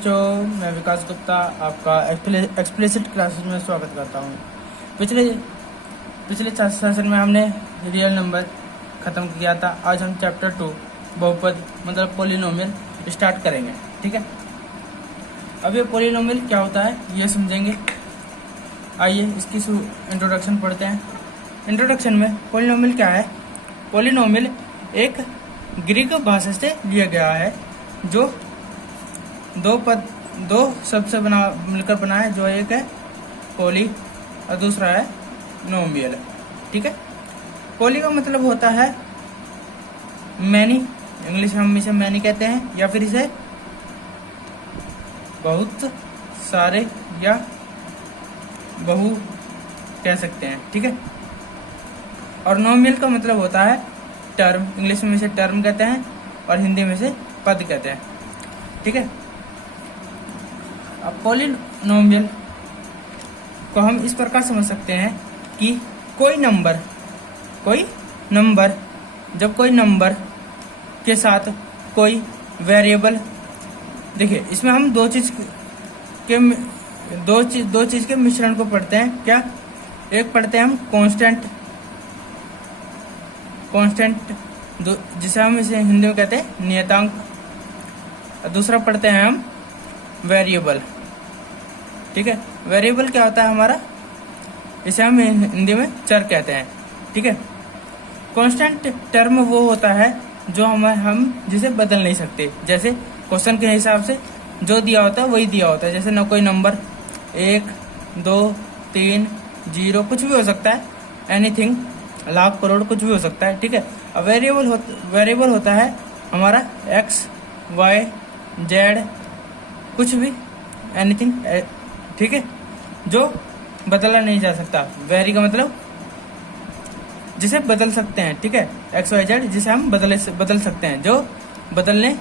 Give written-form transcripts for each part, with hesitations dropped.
बच्चों, मैं विकास गुप्ता आपका एक्सप्लिसिट क्लासेस में स्वागत करता हूँ। पिछले सेशन में हमने रियल नंबर ख़त्म किया था। आज हम चैप्टर 2 बहुपद मतलब पोलिनोमियल स्टार्ट करेंगे। ठीक है, अब ये पोलिनोमियल क्या होता है ये समझेंगे। आइए इसकी इंट्रोडक्शन पढ़ते हैं। इंट्रोडक्शन में पोलिनोमियल क्या है? पोलिनोमियल एक ग्रीक भाषा से लिया गया है जो दो शब्द से मिलकर बना है, जो एक है पोली और दूसरा है नोमियल। ठीक है, पोली का मतलब होता है मैनी, इंग्लिश में हम इसे मैनी कहते हैं, या फिर इसे बहुत सारे या बहु कह सकते हैं। ठीक है, और नोमियल का मतलब होता है टर्म, इंग्लिश में इसे टर्म कहते हैं और हिंदी में इसे पद कहते हैं। ठीक है, अब पोलिनोमियल को हम इस प्रकार समझ सकते हैं कि कोई नंबर जब कोई नंबर के साथ कोई वेरिएबल, देखिए इसमें हम दो चीज के मिश्रण को पढ़ते हैं। क्या? एक पढ़ते हैं हम कांस्टेंट जिसे हम इसे हिंदी में कहते हैं नियतांक, और दूसरा पढ़ते हैं हम वेरिएबल। ठीक है, वेरिएबल क्या होता है हमारा? इसे हम हिंदी में चर कहते हैं। ठीक है, कांस्टेंट टर्म वो होता है जो हम जिसे बदल नहीं सकते। जैसे क्वेश्चन के हिसाब से जो दिया होता है वही दिया होता है। जैसे न कोई नंबर 1, 2, 3, 0 कुछ भी हो सकता है, एनीथिंग, लाख करोड़ कुछ भी हो सकता है। ठीक है, अब वेरिएबल होता है हमारा x, y, z कुछ भी, एनीथिंग। ठीक है, जो बदला नहीं जा सकता। वेरी का मतलब जिसे बदल सकते हैं। ठीक है, x, y, z जिसे हम बदल सकते हैं, जो बदलने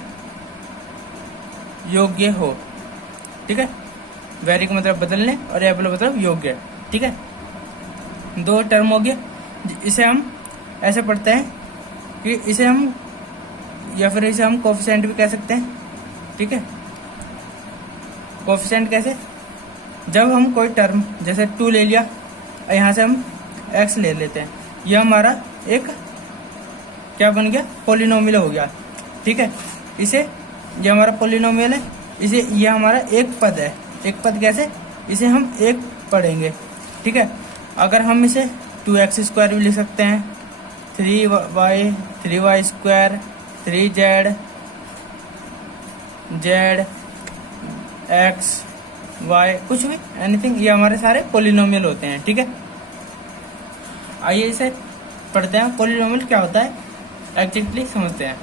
योग्य हो। ठीक है, वेरी का मतलब बदलने और एबल मतलब योग्य। ठीक है, दो टर्म हो गए। इसे हम ऐसे पढ़ते हैं कि इसे हम या फिर इसे हम कोफिशिएंट भी कह सकते हैं। ठीक है, कोफिशिएंट कैसे? जब हम कोई टर्म जैसे 2 ले लिया, यहाँ से हम x ले लेते हैं, यह हमारा एक क्या बन गया? पोलिनोमियल हो गया। ठीक है, इसे ये हमारा पोलिनोमियल है, इसे यह हमारा एक पद है। एक पद कैसे? इसे हम एक पढ़ेंगे। ठीक है, अगर हम इसे 2x² भी लिख सकते हैं, 3y square, 3z, z, x, y कुछ भी, एनीथिंग, ये हमारे सारे पोलिनोमियल होते हैं। ठीक है, आइए इसे पढ़ते हैं। पोलिनोमियल क्या होता है एग्जैक्टली समझते हैं।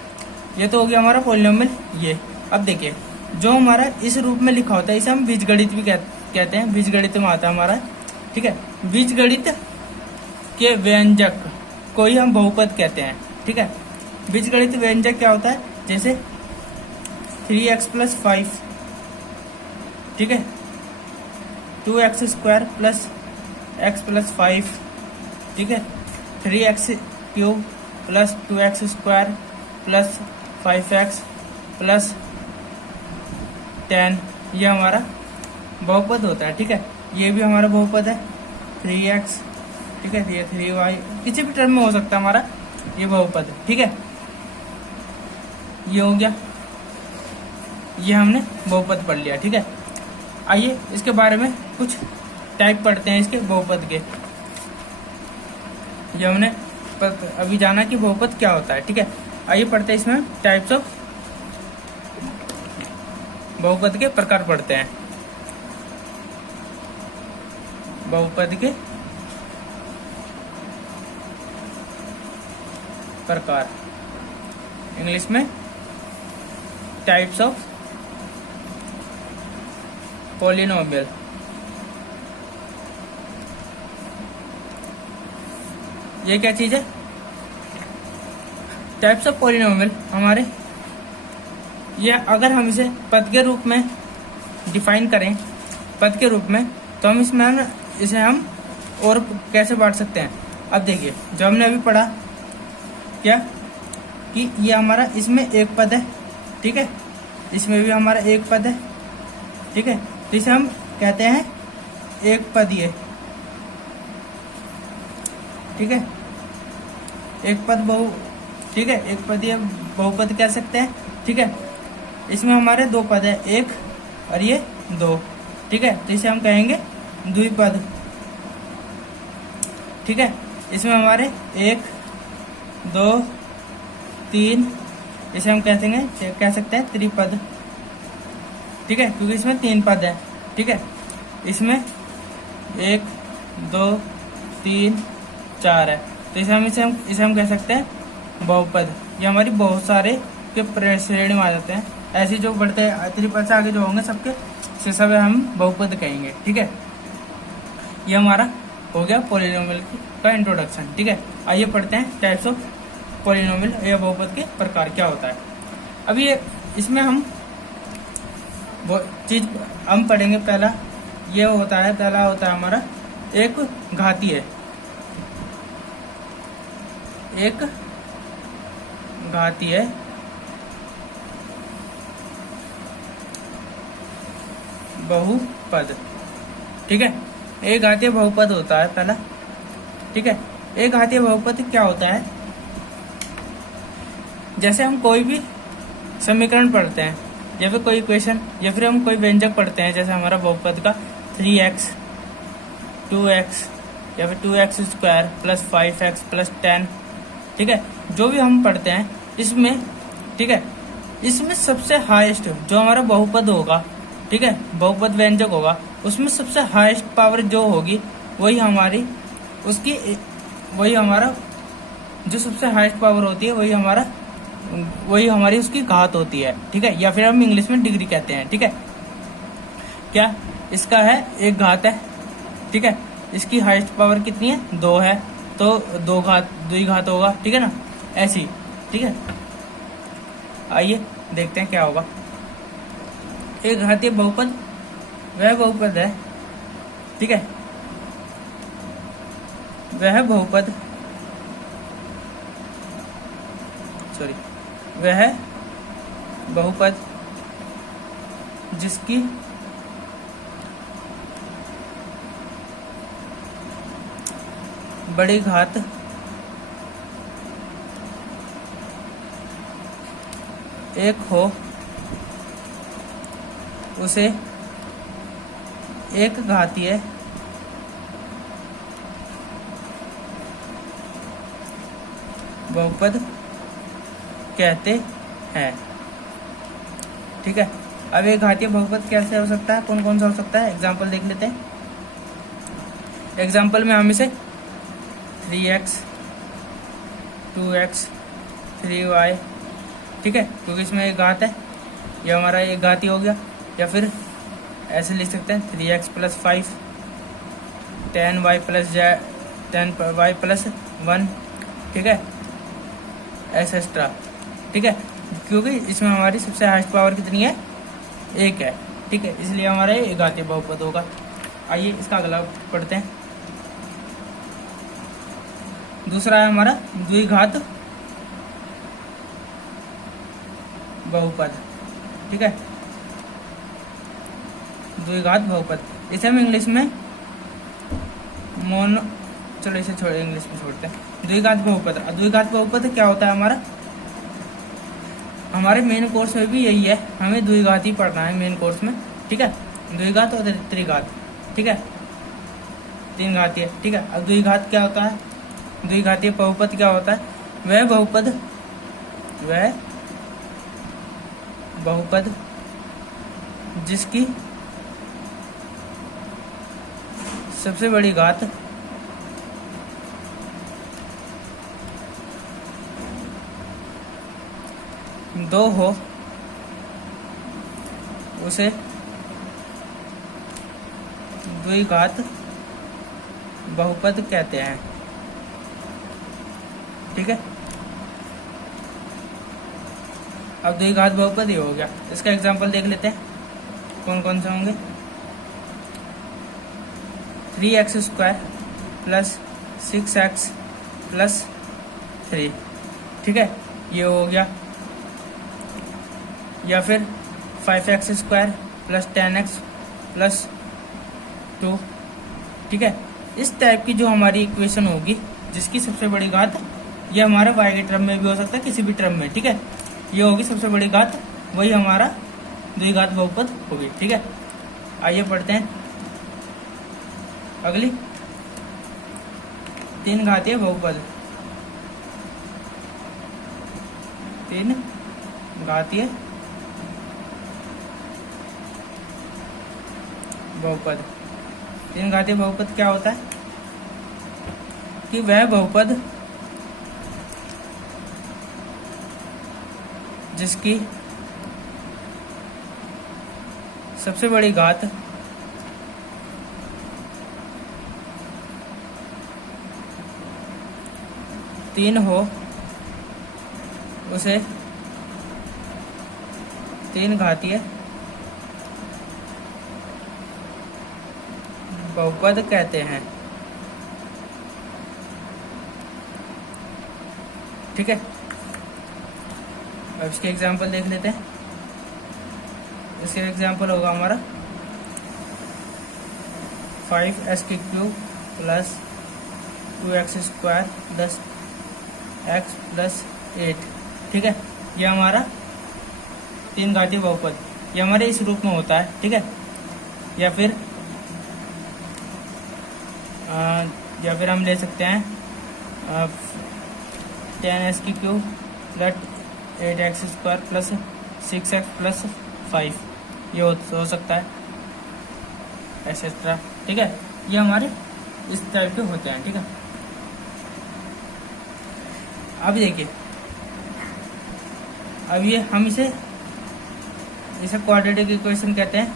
ये तो हो गया हमारा पोलिनोमियल। ये अब देखिए, जो हमारा इस रूप में लिखा होता है इसे हम बीजगणित भी कहते हैं। बीजगणित में आता है हमारा। ठीक है, बीजगणित के व्यंजक को ही हम बहुपद कहते हैं। ठीक है, बीजगणित व्यंजक क्या होता है? जैसे 3x + 5, ठीक है, 2x² + x + 5, ठीक है, 3x³ + 2x² + 5x + 10, ये हमारा बहुपद होता है। ठीक है, ये भी हमारा बहुपद है। 3x, ठीक है, ये 3y किसी भी टर्म में हो सकता है हमारा ये बहुपद। ठीक है, ये हो गया, ये हमने बहुपद पढ़ लिया। ठीक है, आइए इसके बारे में कुछ टाइप पढ़ते हैं इसके बहुपद के। ये हमने अभी जाना कि बहुपद क्या होता है। ठीक है, आइए पढ़ते हैं इसमें टाइप्स ऑफ बहुपद के प्रकार पढ़ते हैं। बहुपद के प्रकार, इंग्लिश में टाइप्स ऑफ पोलिनोमियल। ये क्या चीज है? टाइप्स ऑफ पोलिनोमियल हमारे, ये अगर हम इसे पद के रूप में डिफाइन करें, पद के रूप में, तो हम इसमें इसे हम और कैसे बांट सकते हैं? अब देखिए, जो हमने अभी पढ़ा क्या कि ये हमारा इसमें एक पद है। ठीक है, इसमें भी हमारा एक पद है, ठीक है, तो इसे हम कहते हैं एक पदीय, ठीक है, एक पद बहु, ठीक है, एक पदीय बहुपद कह सकते हैं, ठीक है। इसमें हमारे दो पद है, एक और ये दो, ठीक है, तो इसे हम कहेंगे द्विपद, ठीक है। इसमें हमारे एक, दो, तीन, इसे हम कह सकते हैं त्रिपद, ठीक है, क्योंकि इसमें तीन पद है, ठीक है। इसमें एक, दो, तीन, चार है, तो इसे हम कह सकते हैं बहुपद। ये हमारी बहुत सारे के श्रेणी में आ जाते हैं, ऐसे जो बढ़ते हैं त्रिपद से आगे जो होंगे सबके से सब हम बहुपद कहेंगे, ठीक है। ये हमारा हो गया पॉलिनोमियल का इंट्रोडक्शन, ठीक है। आइए पढ़ते हैं टाइप्स ऑफ पॉलिनोमियल या बहुपद के प्रकार क्या होता है। अभी इसमें हम वो चीज हम पढ़ेंगे। पहला होता है हमारा एक घातीय, बहुपद, ठीक है। एक घातीय बहुपद होता है पहला, ठीक है। एक घातीय बहुपद क्या होता है, जैसे हम कोई भी समीकरण पढ़ते हैं या फिर कोई इक्वेशन या फिर हम कोई व्यंजक पढ़ते हैं, जैसे हमारा बहुपद का 3x 2x या फिर 2x square plus 5x plus 10, ठीक है, जो भी हम पढ़ते हैं इसमें, ठीक है, इसमें सबसे हाईएस्ट जो हमारा बहुपद होगा, ठीक है, बहुपद व्यंजक होगा, उसमें सबसे हाईएस्ट पावर जो होगी वही हमारा जो सबसे हाईएस्ट पावर होती है वही हमारी उसकी घात होती है, ठीक है, या फिर हम इंग्लिश में डिग्री कहते हैं, ठीक है। क्या इसका है एक घात है, ठीक है, इसकी हाईएस्ट पावर कितनी है, 2 है, तो दो ही घात होगा, ठीक है ना, ऐसी, ठीक है। आइए देखते हैं क्या होगा। एक घातीय बहुपद वह बहुपद है, ठीक है, वह बहुपद जिसकी बड़ी घात एक हो उसे एक घातीय बहुपद कहते हैं, ठीक है। अब एक घातीय बहुपद कैसे हो सकता है, कौन कौन सा हो सकता है, एग्जाम्पल देख लेते हैं। एग्जाम्पल में हम इसे 3x 2x 3y, ठीक है, क्योंकि इसमें एक घात है, ये हमारा एक घाती हो गया, या फिर ऐसे लिख सकते हैं 3x प्लस 5 10y प्लस 1, ठीक है, एक्सेट्रा, ठीक है, क्योंकि इसमें हमारी सबसे हाईएस्ट पावर कितनी है, 1 है, ठीक है, इसलिए हमारा एक घातीय बहुपद होगा। आइए इसका अगला पढ़ते हैं। दूसरा है हमारा द्विघात बहुपद, ठीक है, द्विघात बहुपद, इसे हम इंग्लिश में चलो इसे इंग्लिश में छोड़ते हैं। द्विघात बहुपद क्या होता है हमारे मेन कोर्स में भी यही है, हमें द्विघात ही पढ़ना है मेन कोर्स में, ठीक है, द्विघात और त्रिघात, ठीक है, तीन घातीय, ठीक है। अब द्विघात क्या होता है, द्विघातीय बहुपद क्या होता है, वह बहुपद जिसकी सबसे बड़ी घात दो हो उसे द्विघात बहुपद कहते हैं, ठीक है। अब द्विघात बहुपद ये हो गया, इसका एग्जांपल देख लेते हैं कौन कौन से होंगे। 3x square plus 6x plus 3, ठीक है, ये हो गया, या फिर 5x square plus 10x plus 2, ठीक है। इस टाइप की जो हमारी इक्वेशन होगी जिसकी सबसे बड़ी घात, ये हमारा y के टर्म में भी हो सकता है, किसी भी टर्म में, ठीक है। ये होगी सबसे बड़ी घात, वही हमारा द्विघात बहुपद होगी, ठीक है। आइए पढ़ते हैं अगली 3 घातीय बहुपद। 3 घातीय बहुपद। 3 घातीय बहुपद क्या होता है कि वह बहुपद जिसकी सबसे बड़ी घात तीन हो, उसे 3 घातीय बहुपद कहते हैं, ठीक है। अब इसके एग्जाम्पल देख लेते हैं। इसके एग्जाम्पल होगा हमारा 5x³ plus 2x² plus x plus 8, ठीक है। ये हमारा 3 घातीय बहुपद, ये हमारे इस रूप में होता है, ठीक है। या फिर हम ले सकते हैं 10x³ plus 8x² plus 6x plus 5, ये हो सकता है एक्सेट्रा, ठीक है। ये हमारे इस टाइप के होते हैं, ठीक है। अब देखिए, अब ये हम इसे क्वाड्रेटिक इक्वेशन कहते हैं,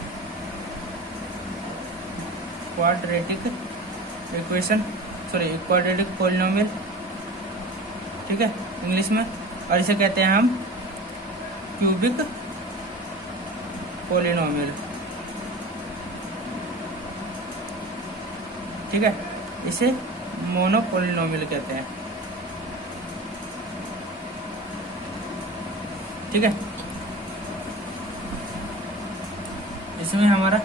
क्वाड्रेटिक पॉलिनोमियल, ठीक है, इंग्लिश में। और इसे कहते हैं हम क्यूबिक पॉलिनोमियल, ठीक है। इसे मोनोपोलिनोमियल कहते हैं, ठीक है। इसमें हमारा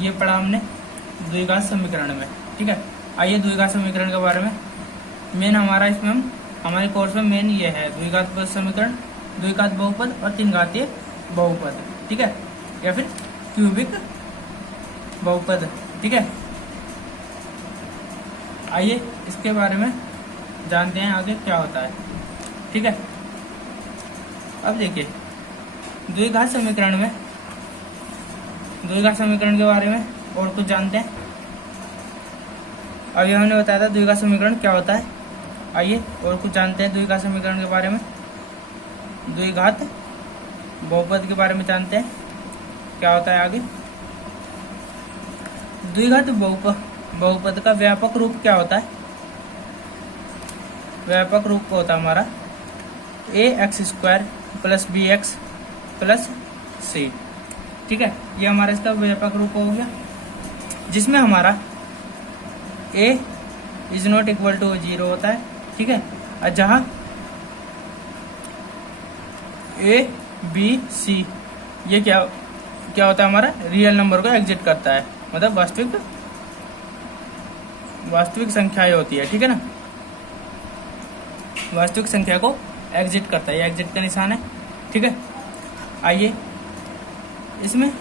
ये पढ़ा हमने द्विघात समीकरण में, ठीक है। आइए द्विघात समीकरण के बारे में, मेन हमारा इसमें हमारे कोर्स में मेन ये है द्विघात समीकरण, द्विघात बहुपद और 3 घातीय बहुपद, ठीक है, या फिर क्यूबिक बहुपद, ठीक है। आइए इसके बारे में जानते हैं आगे क्या होता है, ठीक है। अब देखिए द्विघात समीकरण के बारे में और कुछ जानते हैं। अभी हमने बताया था द्विघात समीकरण क्या होता है, आइए और कुछ जानते हैं द्विघात समीकरण के बारे में। द्विघात बहुपद के बारे में जानते हैं क्या होता है आगे। द्विघात बहुपद का व्यापक रूप क्या होता है? व्यापक रूप होता है हमारा ax² plus bx plus c, ठीक है। ये हमारा इसका व्यापक रूप हो गया, जिसमें हमारा a is not equal to 0 होता है, ठीक है। और जहां a b c ये क्या होता है हमारा रियल नंबर को एग्जिट करता है, मतलब वास्तविक संख्याएं होती है, ठीक है ना। वास्तविक संख्या को एग्जिट करता है, ये एग्जिट का निशान है, ठीक है। आइए इसमें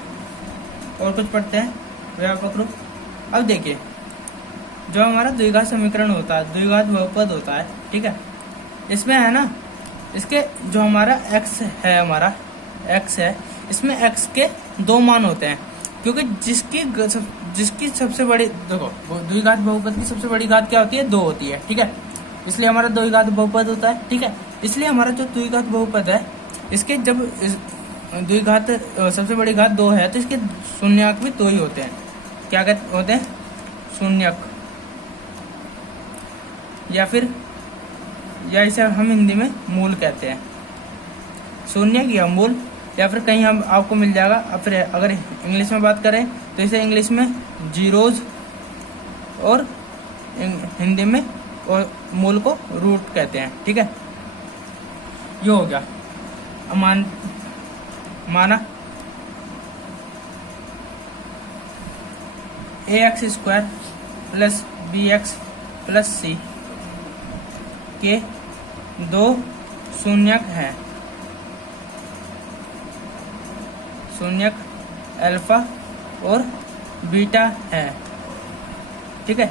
और कुछ पढ़ते हैं व्यापक रूप। अब देखिए जो हमारा द्विघात समीकरण होता है, द्विघात बहुपद होता है, ठीक है। इसमें है ना, इसके जो हमारा x है, हमारा x है, इसमें x के 2 मान होते हैं, क्योंकि जिसकी सबसे बड़ी, देखो द्विघात बहुपद की सबसे बड़ी घात क्या होती है? 2 होती है, ठीक है। इसलिए हमारा द्विघात बहुपद होता है, ठीक है। इसलिए हमारा जो द्विघात बहुपद है, इसके जब द्विघात सबसे बड़ी घात 2 है तो इसके शून्यक भी 2 ही होते हैं। क्या होते हैं? शून्यक, या इसे हम हिंदी में मूल कहते हैं। शून्यक या मूल, या फिर कहीं हम आपको मिल जाएगा। अब फिर अगर इंग्लिश में बात करें तो इसे इंग्लिश में जीरोज और हिंदी में और मूल को रूट कहते हैं, ठीक है। ये हो गया। माना ax² plus bx plus c के दो शून्यक हैं, शून्यक अल्फा और बीटा है। ठीक है,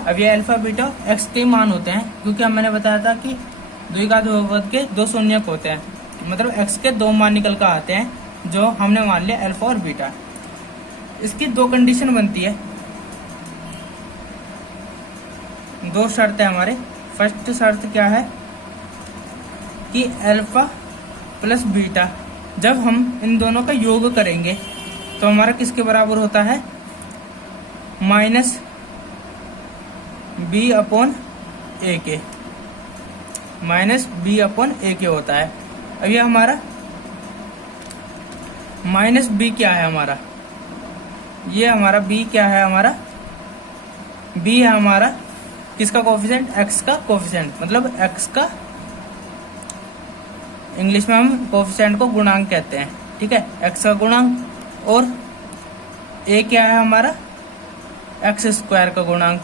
अब ये अल्फा बीटा एक्स के मान होते हैं, क्योंकि मैंने बताया था कि द्विघात बहुपद के दो शून्यक होते हैं, मतलब एक्स के दो मान निकल कर आते हैं, जो हमने मान लिया अल्फा और बीटा। इसकी दो कंडीशन बनती है, दो शर्त है हमारे। फर्स्ट शर्त क्या है कि अल्फा प्लस बीटा जब हम इन दोनों का योग करेंगे तो हमारा किसके बराबर होता है, माइनस बी अपॉन ए के, माइनस बी अपॉन ए के होता है। अब ये हमारा माइनस बी क्या है हमारा, ये हमारा बी क्या है, हमारा बी है हमारा किसका कोफिशिएंट, एक्स का कोफिशिएंट, मतलब एक्स का इंग्लिश में हम कोफिशिएंट को गुणांक कहते हैं। ठीक है, एक्स का गुणांक, और ए क्या है हमारा, x² का गुणांक।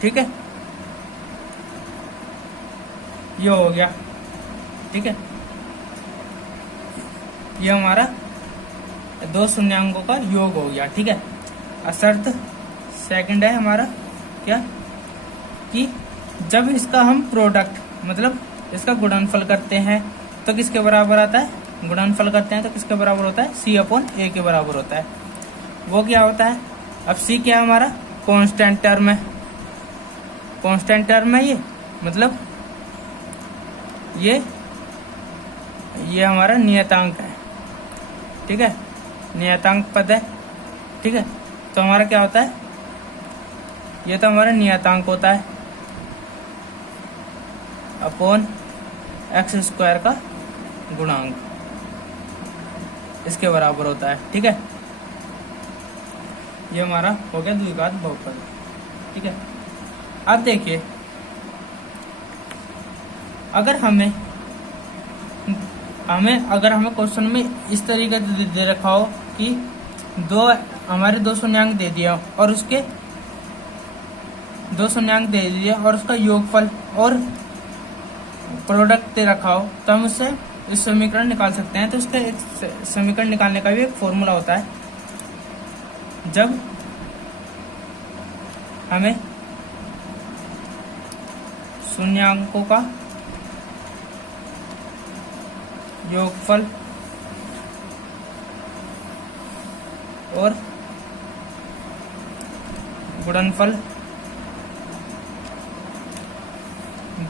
ठीक है, ये हो गया। ठीक है, ये हमारा दो शून्यांकों का योग हो गया। ठीक है, शर्त सेकंड है हमारा क्या, कि जब इसका हम प्रोडक्ट मतलब इसका गुणनफल करते हैं तो किसके बराबर आता है, गुणनफल करते हैं तो किसके बराबर होता है, c अपॉन a के बराबर होता है। वो क्या होता है, अब c क्या है हमारा, कांस्टेंट टर्म है, कांस्टेंट टर्म है ये, मतलब ये हमारा नियतांक है। ठीक है, नियतांक पद है। ठीक है, तो हमारा क्या होता है, ये तो हमारा नियतांक होता है अपॉन x² का गुणांक, इसके बराबर होता है। ठीक है, ये हमारा हो गया द्विघात बहुपद। ठीक है, अब देखिए, अगर हमें क्वेश्चन में इस तरीके से दे रखा हो कि हमारे दो शून्यांक दे दिया और उसके दो शून्यांक दे दिए और उसका योगफल और प्रोडक्ट दे रखा हो, तो हम उससे इस समीकरण निकाल सकते हैं। तो उसका एक समीकरण निकालने का भी एक फॉर्मूला होता है, जब हमें शून्यांकों का योगफल और गुणनफल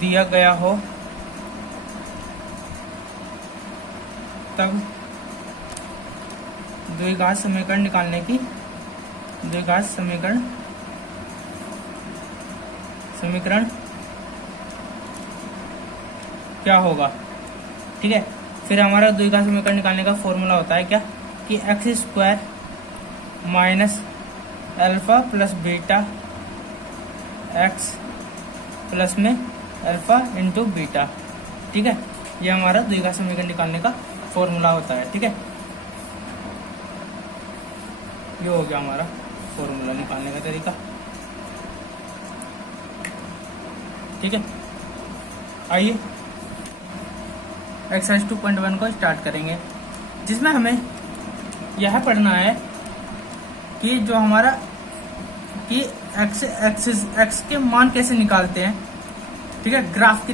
दिया गया हो, तब द्विघात समीकरण निकालने की द्विघात समीकरण क्या होगा। ठीक है, फिर हमारा द्विघात समीकरण निकालने का फॉर्मूला होता है क्या, कि x² minus alpha plus beta x plus में अल्फा इंटू बीटा। ठीक है, ये हमारा द्विघात समीकरण निकालने का फॉर्मूला होता है। ठीक है, ये हो गया हमारा फॉर्मूला निकालने का तरीका। ठीक है, आइए एक्सरसाइज 2.1 को स्टार्ट करेंगे, जिसमें हमें यह पढ़ना है कि जो हमारा कि एक्स के मान कैसे निकालते हैं। ठीक है, ग्राफ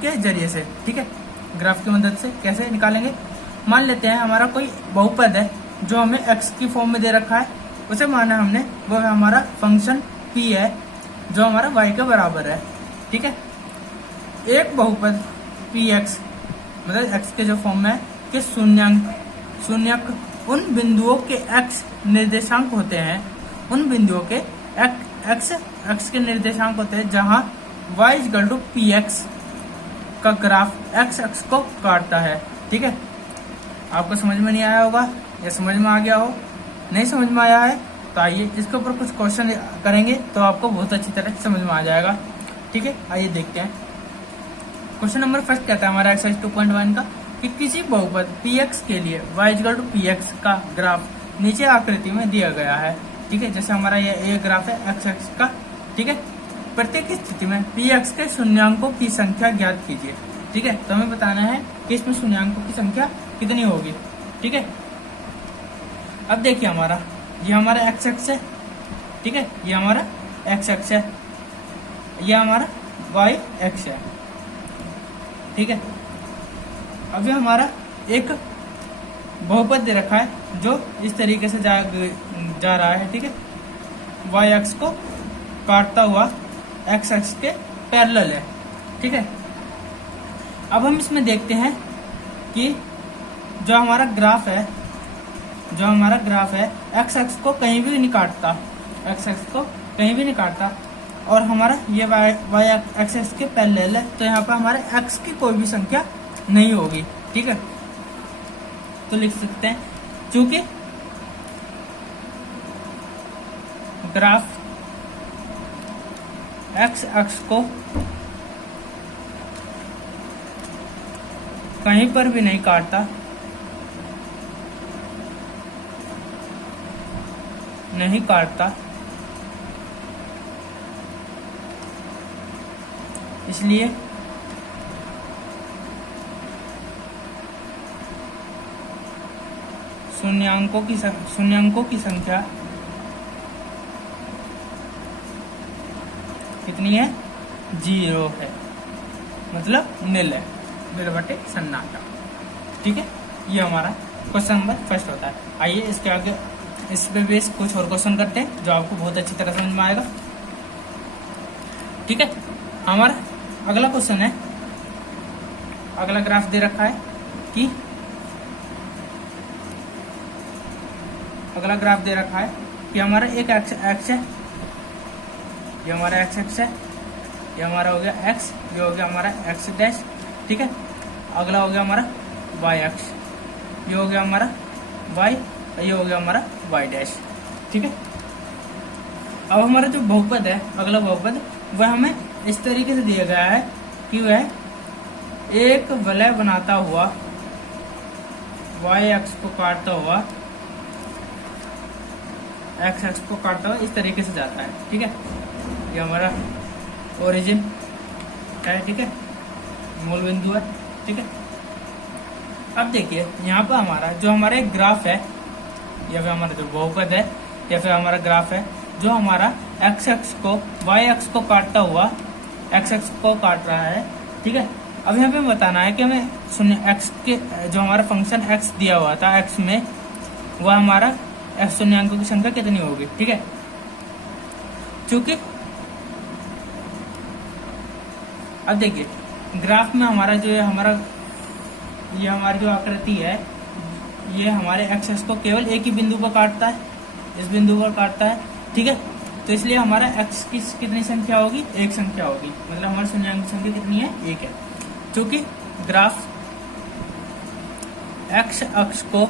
के जरिए से। ठीक है, ग्राफ की मदद से कैसे निकालेंगे। मान लेते हैं हमारा कोई बहुपद है जो हमें एक्स की फॉर्म में दे रखा है, उसे माना हमने, वो हमारा फंक्शन p है जो हमारा y के बराबर है। ठीक है, एक बहुपद px मतलब x के जो फॉर्म में है कि शून्यक उन बिंदुओं के x निर्देशांक होते हैं, उन बिंदुओं के x के निर्देशांक होते हैं जहां y = px का ग्राफ x अक्ष को काटता है। ठीक है, आपको समझ में नहीं आया होगा या समझ में आ गया हो, नहीं समझ में आया है तो आइए इसके ऊपर कुछ क्वेश्चन करेंगे तो आपको बहुत अच्छी तरह से समझ में आ जाएगा। ठीक है, आइए देखते हैं। क्वेश्चन नंबर फर्स्ट कहता है हमारा एक्सरसाइज 2.1 का कि किसी बहुपद px के लिए y = px का ग्राफ नीचे आकृति में दिया गया है। ठीक है, जैसे हमारा ये ग्राफ है एक्स एक्स का। ठीक है, प्रत्येक स्थिति में पी एक्स के शून्यांकों की संख्या ज्ञात कीजिए। ठीक है, तो हमें बताना है कि इसमें शून्यांकों की संख्या कितनी होगी। ठीक है, अब देखिए ये हमारा एक्स एक्स है। ठीक है, ये हमारा एक्स एक्स है, ये हमारा वाई एक्स है। ठीक है, अभी हमारा एक बहुपद दे रखा है जो इस तरीके से जा रहा है। ठीक है, वाई एक्स को काटता हुआ एक्स एक्स के पैरेलल है। ठीक है, अब हम इसमें देखते हैं कि जो हमारा ग्राफ है एक्स एक्स को कहीं भी नहीं काटता, एक्स एक्स को कहीं भी नहीं काटता, और हमारा ये वाई एक्स एक्स के पैरेलल है, तो यहाँ पर हमारे एक्स की कोई भी संख्या नहीं होगी। ठीक है, तो लिख सकते हैं चूंकि ग्राफ एक्स एक्स को कहीं पर भी नहीं काटता, इसलिए शून्यांकों की संख्या कितनी है? 0 है, मतलब निल है, निल बटे सन्नाटा। ठीक है, ये हमारा क्वेश्चन नंबर फर्स्ट होता है। आइए इसके आगे इस पे बेस कुछ और क्वेश्चन करते हैं जो आपको बहुत अच्छी तरह समझ में आएगा। ठीक है, हमारा अगला क्वेश्चन है, अगला ग्राफ दे रखा है कि हमारा एक एक्स है, ये हमारा एक्स एक्स है, ये हमारा हो गया एक्स, ये हो गया हमारा एक्स डैश। ठीक है, अगला हो गया हमारा वाई एक्स, ये हो गया हमारा वाई, ये हो गया हमारा वाई डैश। ठीक है, अब हमारा जो बहुपद है, अगला बहुपद, वह हमें इस तरीके से दिया गया है कि वह एक वलय बनाता हुआ वाई एक्स को काटता हुआ एक्स एक्स को काटता हुआ इस तरीके से जाता है। ठीक है, ये हमारा ओरिजिन है। ठीक है, मूल बिंदु है। ठीक है, अब देखिए यहाँ पर हमारा एक ग्राफ है, या फिर हमारा जो बहुपद है, या फिर हमारा ग्राफ है जो हमारा एक्स एक्स को वाई एक्स को काटता हुआ एक्स एक्स को काट रहा है। ठीक है, अब यहाँ पे बताना है कि हमें शून्य एक्स के जो हमारा फंक्शन एक्स दिया हुआ था एक्स में, वह हमारा एक्स शून्यांकों की संख्या कितनी होगी। ठीक है, चूंकि अब देखिए ग्राफ में हमारा जो ये हमारी जो आकृति है, ये हमारे एक्स एक्स को केवल एक ही बिंदु पर काटता है, इस बिंदु पर काटता है। ठीक है, तो इसलिए हमारा एक्स की कितनी संख्या होगी? एक संख्या होगी, मतलब हमारी शून्यांक की संख्या कितनी है? 1 है। क्योंकि ग्राफ एक्स अक्ष को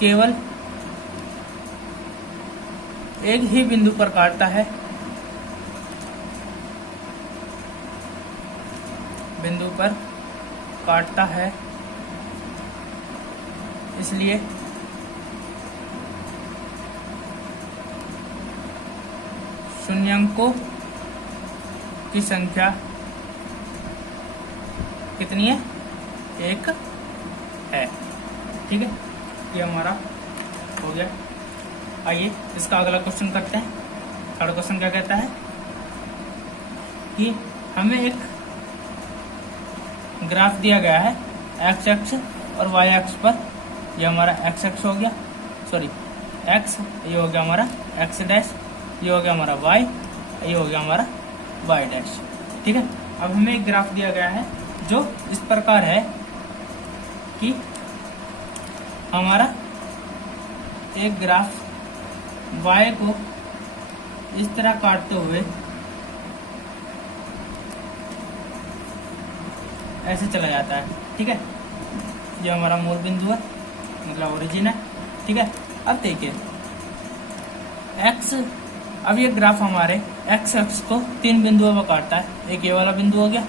केवल एक ही बिंदु पर काटता है, इसलिए शून्यांकों की संख्या कितनी है? 1 है। ठीक है, ये हमारा हो गया। आइए इसका अगला क्वेश्चन करते हैं। थर्ड क्वेश्चन क्या कहता है कि हमें एक ग्राफ दिया गया है एक्स एक्स और वाई एक्स पर। ये हमारा एक्स एक्स हो गया, सॉरी एक्स, ये हो गया हमारा एक्स डैश, ये हो गया हमारा वाई, ये हो गया हमारा वाई डैश। ठीक है, अब हमें एक ग्राफ दिया गया है जो इस प्रकार है कि हमारा एक ग्राफ y को इस तरह काटते हुए ऐसे चला जाता है। ठीक है, ये हमारा मूल बिंदु है, मतलब ओरिजिन है। ठीक है, अब देखिए x, अब ये ग्राफ हमारे x अक्ष को 3 बिंदुओं पर काटता है। एक ये वाला बिंदु हो गया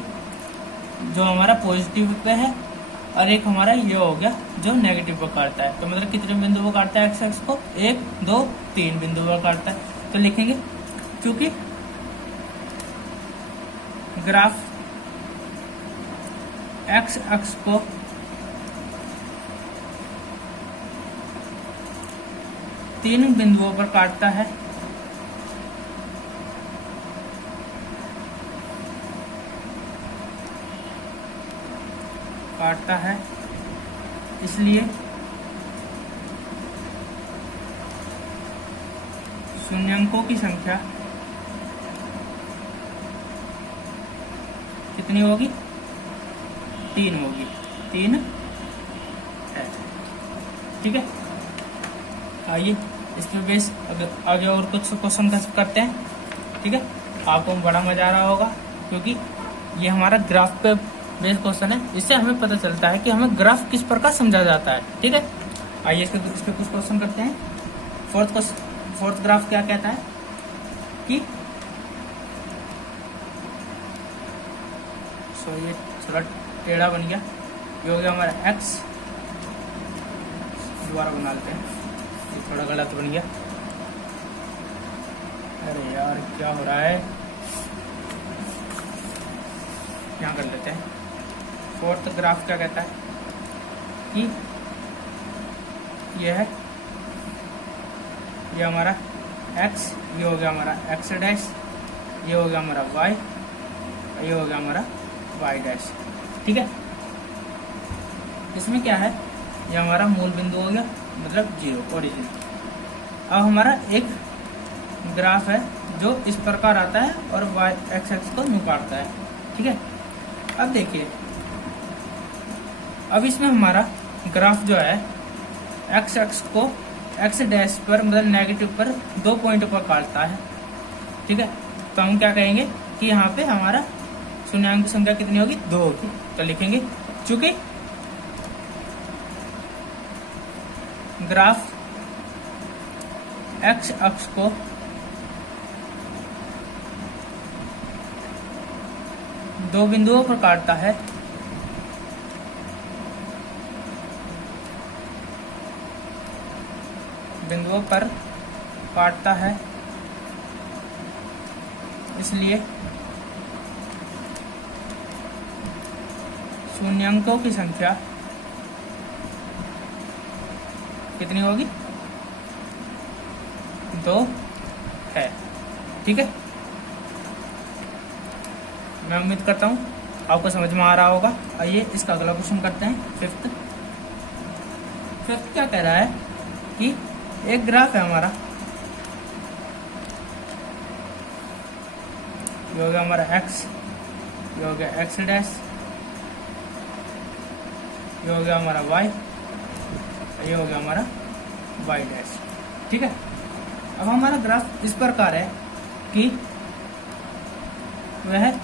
जो हमारा पॉजिटिव पे है, और एक हमारा ये हो गया जो नेगेटिव पर काटता है। तो मतलब कितने बिंदु पर काटता है एक्स एक्स को, 1 2 3 बिंदु पर काटता है। तो लिखेंगे क्योंकि ग्राफ एक्स अक्ष को तीन बिंदुओं पर काटता है, इसलिए शून्यंकों की संख्या कितनी होगी, 3 होगी, 3 है। ठीक है, आइए इसमें बेस आगे और कुछ क्वेश्चन करते हैं। ठीक है, आपको बड़ा मजा आ रहा होगा क्योंकि ये हमारा ग्राफ पे बेस क्वेश्चन है। इससे हमें पता चलता है कि हमें ग्राफ किस प्रकार समझा जाता है। ठीक है, आइए इसके कुछ क्वेश्चन करते हैं। फोर्थ ग्राफ क्या कहता है कि ये थोड़ा टेढ़ा बन गया, ये हो गया हमारा एक्स, दोबारा बना लेते हैं, ये थोड़ा गलत बन गया। अरे यार क्या हो रहा है, यहाँ कर लेते हैं। फोर्थ ग्राफ क्या कहता है कि ये है, ये हमारा x, ये हो गया हमारा x डैश, ये हो गया हमारा y, ये हो गया हमारा y डैश। ठीक है, इसमें क्या है, ये हमारा मूल बिंदु हो गया, मतलब 0 ओरिजिन। अब हमारा एक ग्राफ है जो इस प्रकार आता है और y x एक्स को यूं काटता है। ठीक है, अब देखिए, अब इसमें हमारा ग्राफ जो है x एक्स को x डैश पर मतलब नेगेटिव पर 2 पॉइंट पर काटता है। ठीक है, तो हम क्या कहेंगे कि यहाँ पे हमारा शून्यांक की संख्या कितनी होगी, 2 होगी। तो लिखेंगे चूंकि ग्राफ x अक्ष को दो बिंदुओं पर काटता है, इसलिए शून्यांकों की संख्या कितनी होगी, 2 है। ठीक है, मैं उम्मीद करता हूँ आपको समझ में आ रहा होगा। आइए इसका अगला क्वेश्चन करते हैं। फिफ्थ क्या कह रहा है कि एक ग्राफ है हमारा, ये हो गया हमारा x, ये हो गया x डैश, ये हो गया हमारा y, ये हो गया हमारा y डैश। ठीक है, अब हमारा ग्राफ इस प्रकार है कि वह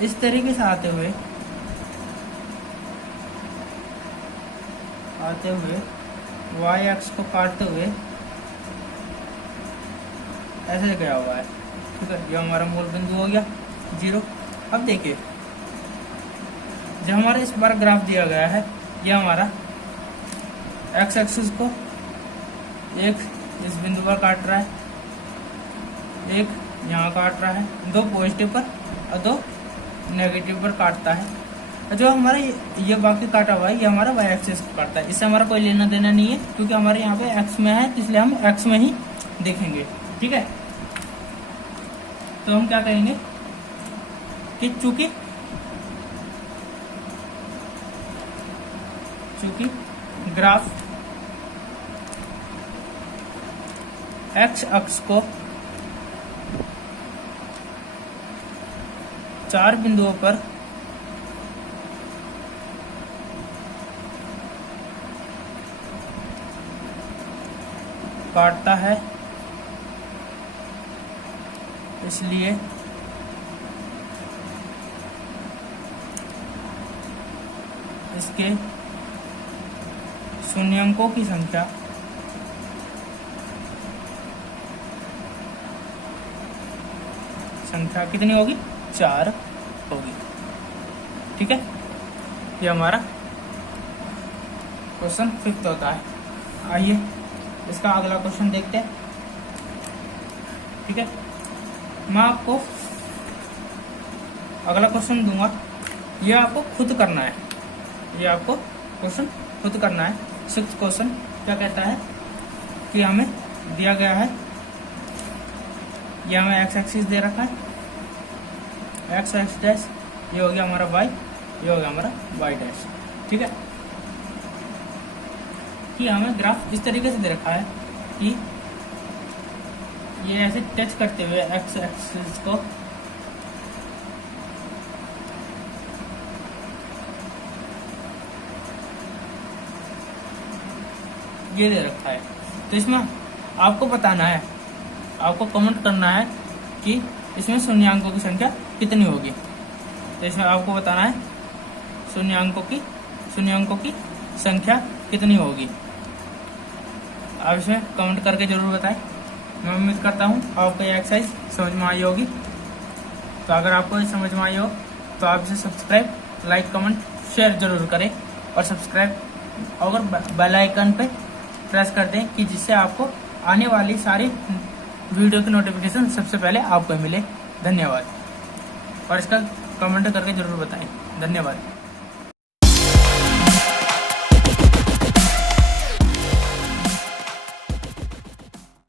इस तरीके से आते हुए y एक्स को काटते हुए ऐसे गया हुआ है। ठीक है, ये हमारा मूल बिंदु हो गया 0। अब देखिए, जो हमारा इस बार ग्राफ दिया गया है, ये हमारा x एक्सिस को एक इस बिंदु पर काट रहा है, एक यहाँ काट रहा है, 2 पॉजिटिव पर और 2 नेगेटिव पर काटता है। जो हमारा ये बाकी काटा हुआ है, ये हमारा y एक्सिस को काटता है। इससे हमारा कोई लेना देना नहीं है क्योंकि हमारे यहाँ पे x में है, इसलिए हम x में ही देखेंगे। ठीक है, तो हम क्या कहेंगे कि चूंकि ग्राफ x अक्ष को 4 बिंदुओं पर काटता है, इसलिए इसके शून्यांकों की संख्या कितनी होगी, 4 होगी। ठीक है, ये हमारा क्वेश्चन 5th होता है। आइए इसका अगला क्वेश्चन देखते हैं। ठीक है, मैं आपको अगला क्वेश्चन दूंगा, ये आपको खुद करना है। ये आपको क्वेश्चन खुद करना है। 6th क्वेश्चन क्या कहता है कि हमें दिया गया है, ये हमें एक्स एक्सिस दे रखा है, एक्स एक्स डैश, ये हो गया हमारा वाई, ये हो गया हमारा वाई डैश। ठीक है, कि हमें ग्राफ इस तरीके से दे रखा है कि ये ऐसे टच करते हुए एक्स एक्सिस को ये दे रखा है। तो इसमें आपको बताना है, आपको कमेंट करना है कि इसमें शून्यांकों की संख्या कितनी होगी। तो इसमें आपको बताना है शून्यांकों की संख्या कितनी होगी। आप इसमें कमेंट करके जरूर बताएं। मैं उम्मीद करता हूँ आपको ये एक्सरसाइज समझ में आई होगी। तो अगर आपको ये समझ में आई हो तो आप इसे सब्सक्राइब, लाइक, कमेंट, शेयर जरूर करें और सब्सक्राइब और बेल आइकन पे प्रेस कर दें कि जिससे आपको आने वाली सारी वीडियो की नोटिफिकेशन सबसे पहले आपको मिले। धन्यवाद। और इसका कमेंट करके जरूर बताएं। धन्यवाद।